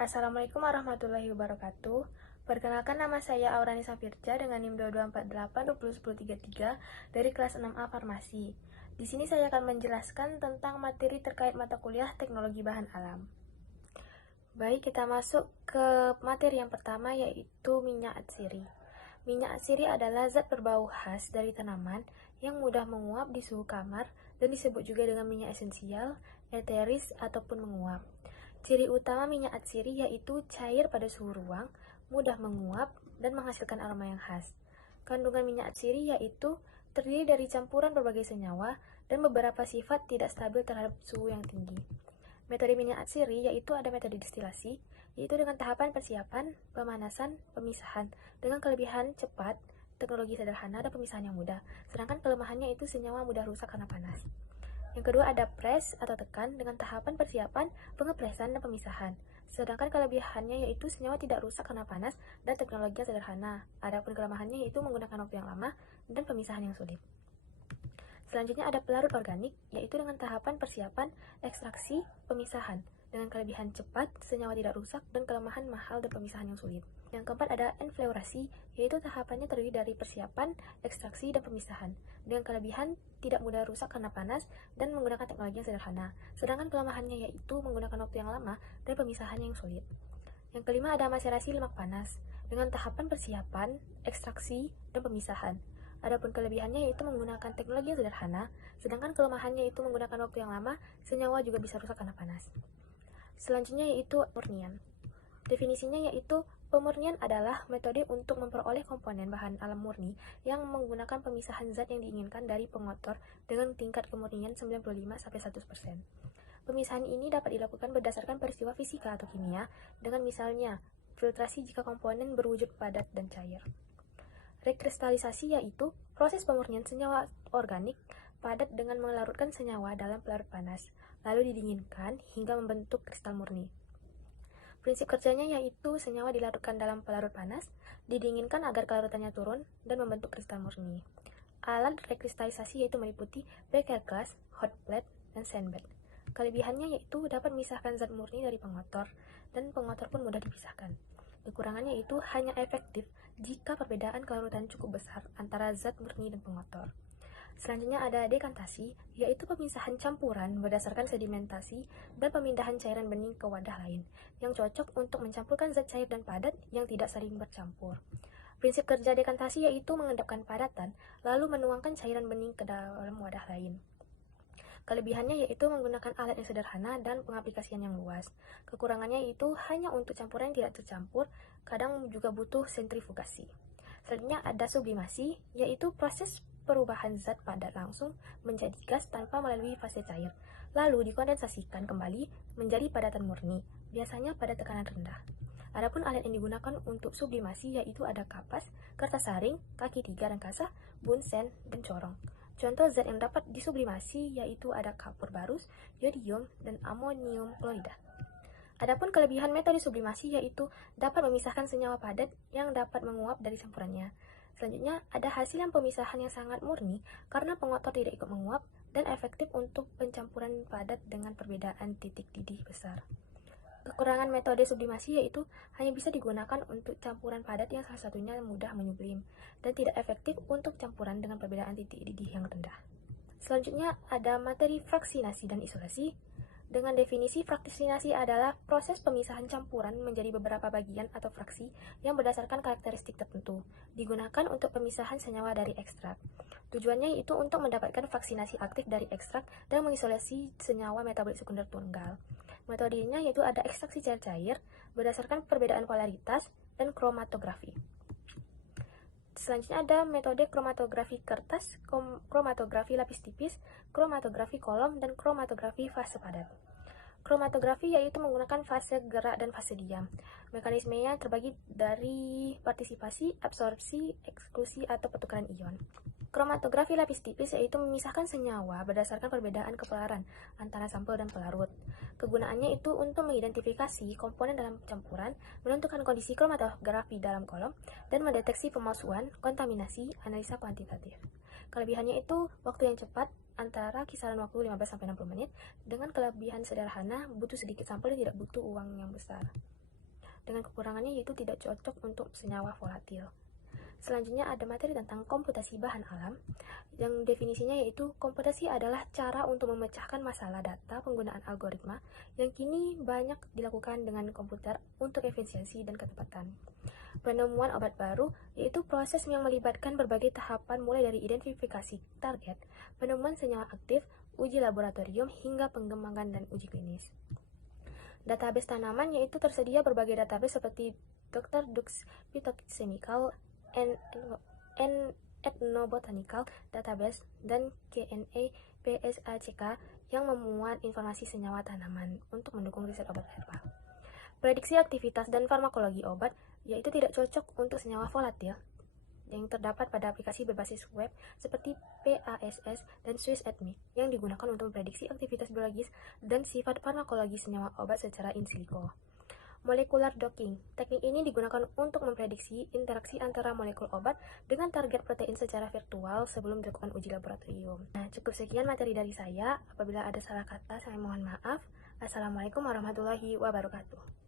Assalamualaikum warahmatullahi wabarakatuh. Perkenalkan, nama saya Aurani Safirja dengan NIM 2248 dari kelas 6A Farmasi. Di sini saya akan menjelaskan tentang materi terkait mata kuliah Teknologi Bahan Alam. Baik, kita masuk ke materi yang pertama, yaitu minyak atsiri. Minyak atsiri adalah zat berbau khas dari tanaman yang mudah menguap di suhu kamar dan disebut juga dengan minyak esensial, eteris, ataupun menguap. Ciri utama minyak atsiri yaitu cair pada suhu ruang, mudah menguap, dan menghasilkan aroma yang khas. Kandungan minyak atsiri yaitu terdiri dari campuran berbagai senyawa dan beberapa sifat tidak stabil terhadap suhu yang tinggi. Metode minyak atsiri yaitu ada metode distilasi, yaitu dengan tahapan persiapan, pemanasan, pemisahan, dengan kelebihan cepat, teknologi sederhana, dan pemisahan yang mudah. Sedangkan kelemahannya itu senyawa mudah rusak karena panas. Yang kedua ada press atau tekan dengan tahapan persiapan, pengepresan, dan pemisahan. Sedangkan kelebihannya yaitu senyawa tidak rusak karena panas dan teknologinya sederhana. Adapun kelemahannya yaitu menggunakan waktu yang lama dan pemisahan yang sulit. Selanjutnya ada pelarut organik, yaitu dengan tahapan persiapan, ekstraksi, pemisahan. Dengan kelebihan cepat, senyawa tidak rusak, dan kelemahan mahal dan pemisahan yang sulit. Yang keempat ada enfleurasi, yaitu tahapannya terdiri dari persiapan, ekstraksi, dan pemisahan. Dengan kelebihan tidak mudah rusak karena panas dan menggunakan teknologi yang sederhana. Sedangkan kelemahannya yaitu menggunakan waktu yang lama dan pemisahan yang sulit. Yang kelima ada maserasi lemak panas, dengan tahapan persiapan, ekstraksi, dan pemisahan. Adapun kelebihannya yaitu menggunakan teknologi yang sederhana, sedangkan kelemahannya itu menggunakan waktu yang lama, senyawa juga bisa rusak karena panas. Selanjutnya yaitu pemurnian. Definisinya yaitu pemurnian adalah metode untuk memperoleh komponen bahan alam murni yang menggunakan pemisahan zat yang diinginkan dari pengotor dengan tingkat kemurnian 95-100%. Pemisahan ini dapat dilakukan berdasarkan peristiwa fisika atau kimia, dengan misalnya filtrasi jika komponen berwujud padat dan cair. Rekristalisasi yaitu proses pemurnian senyawa organik padat dengan melarutkan senyawa dalam pelarut panas, lalu didinginkan hingga membentuk kristal murni. Prinsip kerjanya yaitu senyawa dilarutkan dalam pelarut panas, didinginkan agar kelarutannya turun, dan membentuk kristal murni. Alat rekristalisasi yaitu meliputi beker glass, hot plate, dan sandbag. Kelebihannya yaitu dapat memisahkan zat murni dari pengotor, dan pengotor pun mudah dipisahkan. Kekurangannya itu hanya efektif jika perbedaan kelarutan cukup besar antara zat murni dan pengotor. Selanjutnya ada dekantasi, yaitu pemisahan campuran berdasarkan sedimentasi dan pemindahan cairan bening ke wadah lain, yang cocok untuk mencampurkan zat cair dan padat yang tidak saling bercampur. Prinsip kerja dekantasi yaitu mengendapkan padatan, lalu menuangkan cairan bening ke dalam wadah lain. Kelebihannya yaitu menggunakan alat yang sederhana dan pengaplikasian yang luas. Kekurangannya yaitu hanya untuk campuran yang tidak tercampur, kadang juga butuh sentrifugasi. Selanjutnya ada sublimasi, yaitu proses perubahan zat padat langsung menjadi gas tanpa melalui fase cair, lalu dikondensasikan kembali menjadi padatan murni, biasanya pada tekanan rendah. Adapun alat yang digunakan untuk sublimasi yaitu ada kapas, kertas saring, kaki 3 dan kasah, bunsen, dan corong. Contoh zat yang dapat disublimasi yaitu ada kapur barus, yodium, dan amonium klorida. Adapun kelebihan metode sublimasi yaitu dapat memisahkan senyawa padat yang dapat menguap dari campurannya. Selanjutnya ada hasil yang pemisahan yang sangat murni karena pengotor tidak ikut menguap dan efektif untuk pencampuran padat dengan perbedaan titik didih besar. Kekurangan metode sublimasi yaitu hanya bisa digunakan untuk campuran padat yang salah satunya mudah menyublim dan tidak efektif untuk campuran dengan perbedaan titik didih yang rendah. Selanjutnya ada materi fraksinasi dan isolasi. Dengan definisi, fraksinasi adalah proses pemisahan campuran menjadi beberapa bagian atau fraksi yang berdasarkan karakteristik tertentu, digunakan untuk pemisahan senyawa dari ekstrak. Tujuannya yaitu untuk mendapatkan fraksinasi aktif dari ekstrak dan mengisolasi senyawa metabolit sekunder tunggal. Metodenya yaitu ada ekstraksi cair-cair berdasarkan perbedaan polaritas dan kromatografi. Selanjutnya ada metode kromatografi kertas, kromatografi lapis tipis, kromatografi kolom, dan kromatografi fase padat. Kromatografi yaitu menggunakan fase gerak dan fase diam. Mekanismenya terbagi dari partisipasi, absorpsi, eksklusi, atau pertukaran ion. Kromatografi lapis tipis yaitu memisahkan senyawa berdasarkan perbedaan kepolaran antara sampel dan pelarut. Kegunaannya itu untuk mengidentifikasi komponen dalam campuran, menentukan kondisi kromatografi dalam kolom, dan mendeteksi pemalsuan, kontaminasi, analisa kuantitatif. Kelebihannya itu waktu yang cepat, antara kisaran waktu 15-60 menit, dengan kelebihan sederhana, butuh sedikit sampel dan tidak butuh uang yang besar. dengan kekurangannya yaitu tidak cocok untuk senyawa volatil. Selanjutnya ada materi tentang komputasi bahan alam, yang definisinya yaitu komputasi adalah cara untuk memecahkan masalah data penggunaan algoritma yang kini banyak dilakukan dengan komputer untuk efisiensi dan ketepatan. Penemuan obat baru yaitu proses yang melibatkan berbagai tahapan mulai dari identifikasi target, penemuan senyawa aktif, uji laboratorium, hingga pengembangan dan uji klinis. Database tanaman yaitu tersedia berbagai database seperti Dr. Duke's Phytochemical and Ethnobotanical Database dan KNA-PSACK yang memuat informasi senyawa tanaman untuk mendukung riset obat herbal. Prediksi aktivitas dan farmakologi obat yaitu tidak cocok untuk senyawa volatil yang terdapat pada aplikasi berbasis web seperti PASS dan SwissAdMe yang digunakan untuk memprediksi aktivitas biologis dan sifat farmakologi senyawa obat secara in silico. Molecular docking. Teknik ini digunakan untuk memprediksi interaksi antara molekul obat dengan target protein secara virtual sebelum dilakukan uji laboratorium. Nah, cukup sekian materi dari saya. Apabila ada salah kata, saya mohon maaf. Assalamualaikum warahmatullahi wabarakatuh.